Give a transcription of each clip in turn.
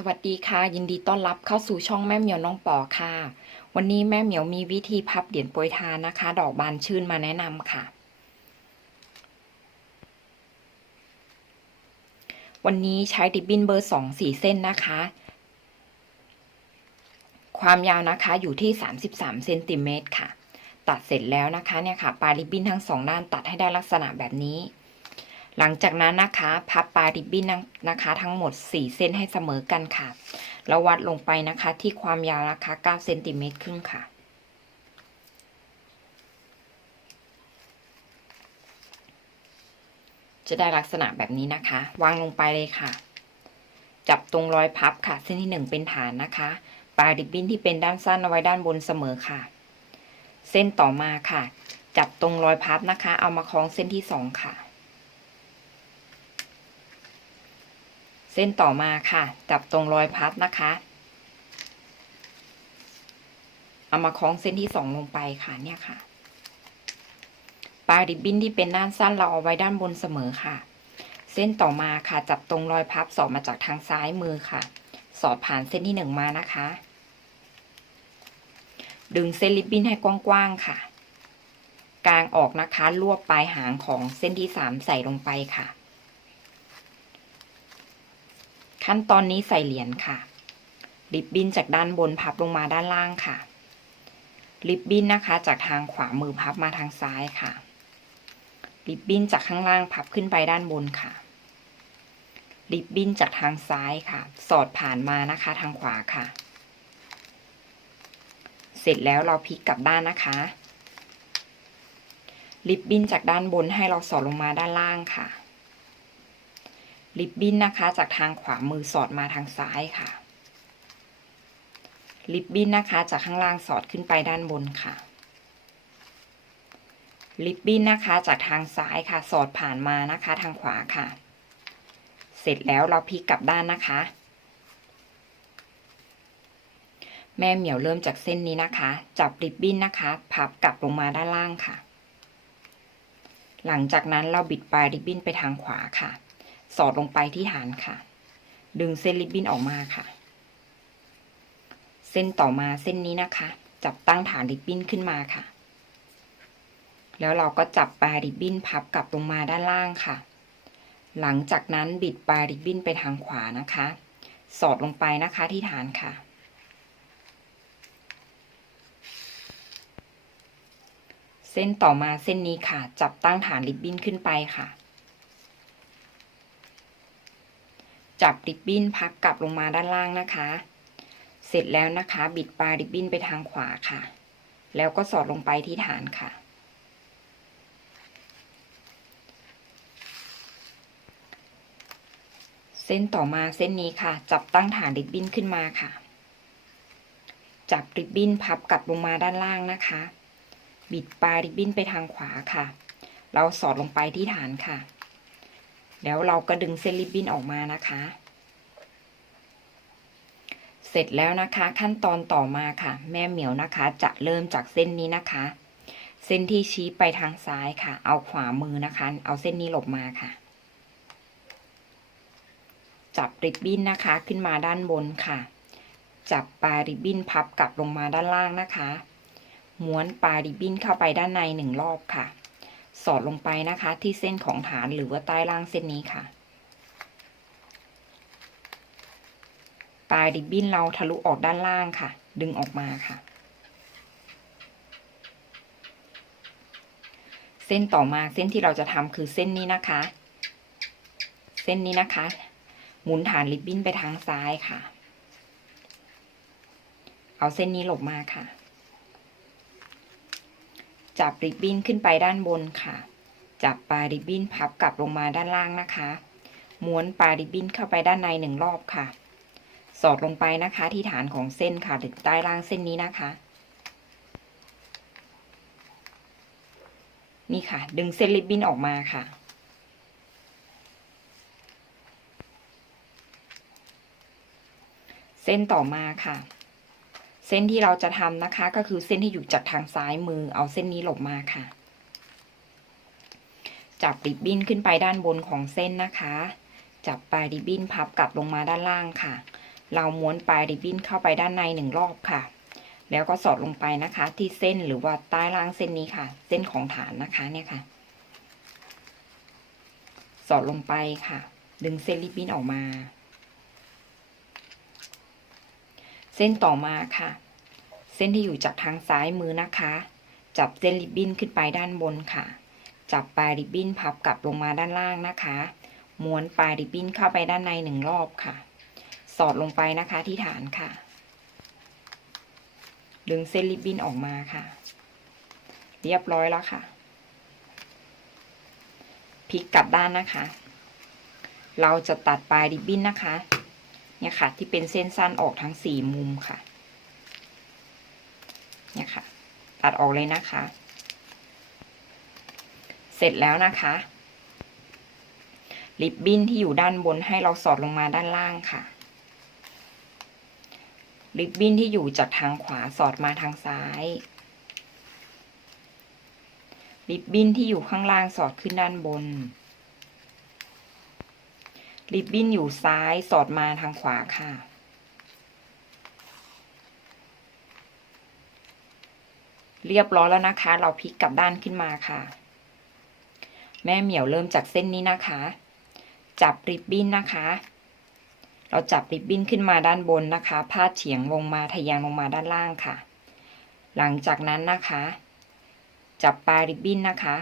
สวัสดีค่ะ ยินดีต้อนรับเข้าสู่ช่องแม่เหมียวน้องปอค่ะ วันนี้แม่เหมียวมีวิธีพับเหรียญโปรยทานนะคะ ดอกบานชื่นมาแนะนำค่ะ วันนี้ใช้ดิบบินเบอร์สองสี่เส้นนะคะ ความยาวนะคะอยู่ที่33เซนติเมตรค่ะ ตัดเสร็จแล้วนะคะเนี่ยค่ะ ปลายริบบิ้นทั้งสองด้านตัดให้ได้ลักษณะแบบนี้ หลังจากนั้นนะคะพับปลายริบบิ้นนะคะ ทั้งหมด 4 เส้นให้เสมอกันค่ะ แล้ววัดลงไปนะคะที่ความยาวนะคะ9เซนติเมตรครึ่งค่ะจะได้ลักษณะแบบนี้นะคะ วางลงไปเลยค่ะ จับตรงรอยพับค่ะ เส้นที่ 1 เป็นฐานนะคะปลายริบบิ้นที่เป็นด้านสั้นเอาไว้ด้านบนเสมอค่ะ เส้นต่อมาค่ะ จับตรงรอยพับนะคะ เอามาคล้องเส้นที่ 2 ค่ะ ส้นต่อมาค่ะ จับตรงรอยพับนะคะ เอามาคล้องเส้นที่สองลงไปค่ะเนี่ยค่ะ ปลายริบบิ้นที่เป็นด้านสั้นเราเอาไว้ด้านบนเสมอค่ะ เส้นต่อมาค่ะจับตรงรอยพับสอดมาจากทางซ้ายมือค่ะ สอดผ่านเส้นที่หนึ่งมานะคะ ดึงเส้นริบบิ้นให้กว้างๆค่ะ กลางออกนะคะรวบปลายหางของเส้นที่สามใส่ลงไปค่ะ ขั้นตอนนี้ใส่เหรียญค่ะ ริบบิ้นจากด้านบนพับลงมาด้านล่างค่ะ ริบบิ้นนะคะ จากทางขวามือพับมาทางซ้ายค่ะ ริบบิ้นจากข้างล่างพับขึ้นไปด้านบนค่ะ ริบบิ้นจากทางซ้ายค่ะ สอดผ่านมานะคะทางขวาค่ะ เสร็จแล้วเราพลิกกลับด้านนะคะ ริบบิ้นจากด้านบนให้เราสอดลงมาด้านล่างค่ะ ริบบิ้นนะคะ จากทางขวามือสอดมาทางซ้ายค่ะ ริบบิ้นนะคะ จากข้างล่างสอดขึ้นไปด้านบนค่ะ ริบบิ้นนะคะ จากทางซ้ายค่ะ สอดผ่านมานะคะ ทางขวาค่ะ เสร็จแล้วเราพลิกกลับด้านนะคะ แม่เหมียวเริ่มจากเส้นนี้นะคะ จับริบบิ้นนะคะ พับกลับลงมาด้านล่างค่ะ หลังจากนั้นเราบิดปลายริบบิ้นไปทางขวาค่ะ สอดลงไปที่ฐานค่ะ ดึงเส้นริบบิ้นออกมาค่ะ เส้นต่อมาเส้นนี้นะคะ จับตั้งฐานริบบิ้นขึ้นมาค่ะ แล้วเราก็จับปลายริบบิ้นพับกลับลงมาด้านล่างค่ะ หลังจากนั้นบิดปลายริบบิ้นไปทางขวานะคะ สอดลงไปนะคะที่ฐานค่ะเส้นต่อมาเส้นนี้ค่ะ จับตั้งฐานริบบิ้นขึ้นไปค่ะ จับริบบิ้นพับกลับลงมาด้านล่างนะคะ เสร็จแล้วนะคะ บิดปลายริบบิ้นไปทางขวาค่ะ แล้วก็สอดลงไปที่ฐานค่ะ เส้นต่อมาเส้นนี้ค่ะ จับตั้งฐานริบบิ้นขึ้นมาค่ะ จับริบบิ้นพับกลับลงมาด้านล่างนะคะ บิดปลายริบบิ้นไปทางขวาค่ะ เราสอดลงไปที่ฐานค่ะ แล้วเราก็ดึงเส้นริบบิ้นออกมานะคะ เสร็จแล้วนะคะขั้นตอนต่อมาค่ะ แม่เหมียวนะคะ จะเริ่มจากเส้นนี้นะคะ เส้นที่ชี้ไปทางซ้ายค่ะ เอาขวามือนะคะ เอาเส้นนี้หลบมาค่ะ จับริบบิ้นนะคะขึ้นมาด้านบนค่ะ จับปลายริบบิ้นพับกลับลงมาด้านล่างนะคะ ม้วนปลายริบบิ้นเข้าไปด้านในหนึ่งรอบค่ะ สอดลงไปนะคะ ที่เส้นของฐานหรือว่าใต้ล่างเส้นนี้ค่ะ ปลายริบบิ้นเราทะลุออกด้านล่างค่ะ ดึงออกมาค่ะ เส้นต่อมาเส้นที่เราจะทำคือเส้นนี้นะคะ เส้นนี้นะคะ หมุนฐานริบบิ้นไปทางซ้ายค่ะ เอาเส้นนี้หลบมาค่ะ จับริบบิ้นขึ้นไปด้านบนค่ะ จับปลายริบบิ้นพับกลับลงมาด้านล่างนะคะ ม้วนปลายริบบิ้นเข้าไปด้านในหนึ่งรอบค่ะ สอดลงไปนะคะที่ฐานของเส้นค่ะหรือใต้ล่างเส้นนี้นะคะ นี่ค่ะ ดึงเส้นริบบิ้นออกมาค่ะเส้นต่อมาค่ะ เส้นที่เราจะทำนะคะ ก็คือเส้นที่อยู่จากทางซ้ายมือ เอาเส้นนี้หลบมาค่ะ จับริบบิ้นขึ้นไปด้านบนของเส้นนะคะ จับปลายริบบิ้นพับกลับลงมาด้านล่างค่ะ เราม้วนปลายริบบิ้นเข้าไปด้านในหนึ่งรอบค่ะ แล้วก็สอดลงไปนะคะ ที่เส้นหรือว่าใต้ล่างเส้นนี้ค่ะ เส้นของฐานนะคะเนี่ยค่ะ สอดลงไปค่ะ ดึงเส้นริบบิ้นออกมา เส้นต่อมาค่ะ เส้นที่อยู่จากทางซ้ายมือนะคะ จับเส้นริบบิ้นขึ้นไปด้านบนค่ะ จับปลายริบบิ้นพับกลับลงมาด้านล่างนะคะ ม้วนปลายริบบิ้นเข้าไปด้านในหนึ่งรอบค่ะ สอดลงไปนะคะที่ฐานค่ะ ดึงเส้นริบบิ้นออกมาค่ะ เรียบร้อยแล้วค่ะ พลิกกลับด้านนะคะ เราจะตัดปลายริบบิ้นนะคะ เนี่ยค่ะ ที่เป็นเส้นสั้นออกทั้งสี่มุมค่ะ เนี่ยค่ะ ตัดออกเลยนะคะ เสร็จแล้วนะคะริบบิ้นที่อยู่ด้านบนให้เราสอดลงมาด้านล่างค่ะริบบิ้นที่อยู่จากทางขวาสอดมาทางซ้ายริบบิ้นที่อยู่ข้างล่างสอดขึ้นด้านบน ริบบิ้นอยู่ซ้ายสอดมาทางขวาค่ะ เรียบร้อยแล้วนะคะ เราพลิกกลับด้านขึ้นมาค่ะ แม่เหมียวเริ่มจากเส้นนี้นะคะ จับริบบิ้นนะคะ เราจับริบบิ้นขึ้นมาด้านบนนะคะ พาดเฉียงลงมาทะแยงลงมาด้านล่างค่ะ หลังจากนั้นนะคะ จับปลายริบบิ้นนะคะ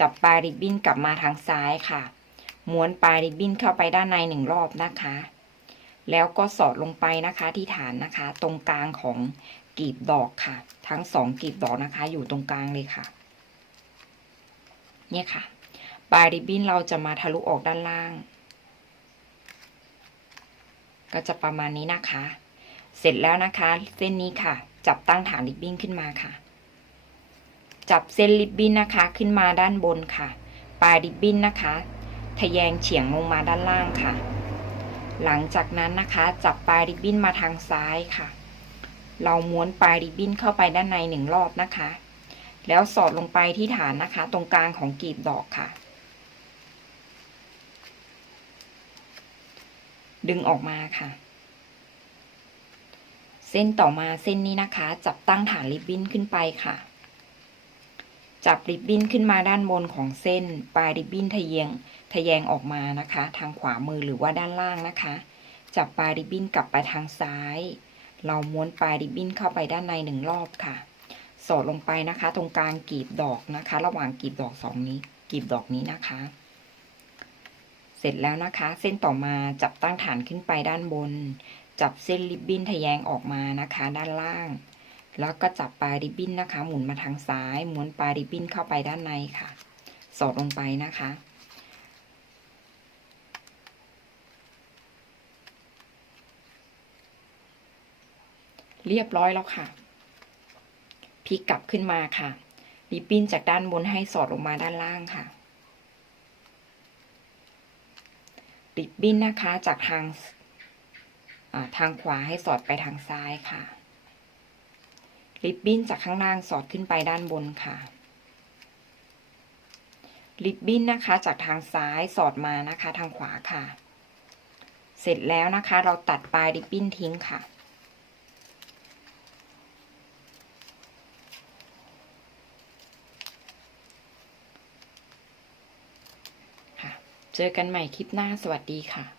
จับปลายริบบิ้นกลับมาทางซ้ายค่ะ ม้วนปลายริบบิ้นเข้าไปด้านในหนึ่งรอบนะคะ แล้วก็สอดลงไปนะคะที่ฐานนะคะ ตรงกลางของกลีบดอกค่ะ ทั้งสองกลีบดอกนะคะ อยู่ตรงกลางเลยค่ะ เนี่ยค่ะ ปลายริบบิ้นเราจะมาทะลุออกด้านล่าง ก็จะประมาณนี้นะคะ เสร็จแล้วนะคะ เส้นนี้ค่ะ จับตั้งฐานริบบิ้นขึ้นมาค่ะ จับเส้นริบบิ้นนะคะขึ้นมาด้านบนค่ะ ปลายริบบิ้นนะคะ ทะแยงเฉียงลงมาด้านล่างค่ะ หลังจากนั้นนะคะจับปลายริบบิ้นมาทางซ้ายค่ะ เราม้วนปลายริบบิ้นเข้าไปด้านในหนึ่งรอบนะคะ แล้วสอดลงไปที่ฐานนะคะ ตรงกลางของกลีบดอกค่ะ ดึงออกมาค่ะ เส้นต่อมาเส้นนี้นะคะ จับตั้งฐานริบบิ้นขึ้นไปค่ะ จับริบบิ้นขึ้นมาด้านบนของเส้น ปลายริบบิ้นทะแยงทะแยงออกมานะคะ ทางขวามือหรือว่าด้านล่างนะคะ จับปลายริบบิ้นกลับไปทางซ้าย เราม้วนปลายริบบิ้นเข้าไปด้านในหนึ่งรอบค่ะ สอดลงไปนะคะ ตรงกลางกลีบดอกนะคะ ระหว่างกลีบดอกสองนี้กลีบดอกนี้นะคะ เสร็จแล้วนะคะ เส้นต่อมาจับตั้งฐานขึ้นไปด้านบน จับเส้นริบบิ้นทะแยงออกมานะคะ ด้านล่าง แล้วก็จับปลายริบบิ้นนะคะ หมุนมาทางซ้าย ม้วนปลายริบบิ้นเข้าไปด้านในค่ะ สอดลงไปนะคะ เรียบร้อยแล้วค่ะพลิกกลับขึ้นมาค่ะ ริบบิ้นจากด้านบนให้สอดลงมาด้านล่างค่ะริบบิ้นนะคะจากทางทางขวาให้สอดไปทางซ้ายค่ะ ริบบิ้นจากข้างล่างสอดขึ้นไปด้านบนค่ะ ริบบิ้นนะคะจากทางซ้ายสอดมานะคะทางขวาค่ะ เสร็จแล้วนะคะเราตัดปลายริบบิ้นทิ้งค่ะเจอกันใหม่คลิปหน้าสวัสดีค่ะ